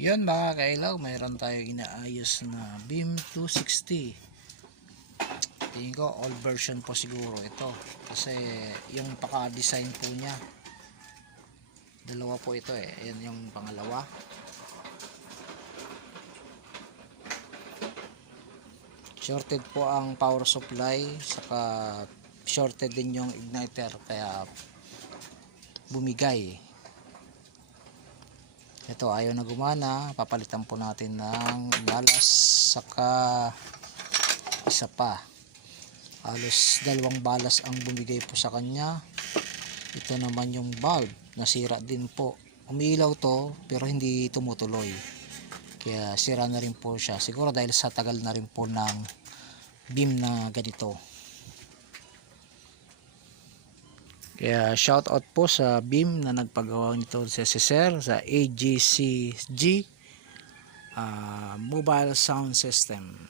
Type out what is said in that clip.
Yun mga kailaw, mayroon tayo inaayos na beam 260. Tingin ko all version po siguro ito, kasi yung paka-design po niya dalawa po ito ayan yung pangalawa. Shorted po ang power supply, saka shorted din yung igniter, kaya bumigay. Ito ayaw na gumana, papalitan po natin ng balas, saka isa pa, halos 2 balas ang bumigay po sa kanya. Ito naman yung bulb, nasira din po. Umiilaw to pero hindi tumutuloy, kaya sira na rin po siya, siguro dahil sa tagal na rin po ng beam na ganito. Kaya shout out po sa beam na nagpagawa nito sa Sir sa AGCG Mobile Sound System.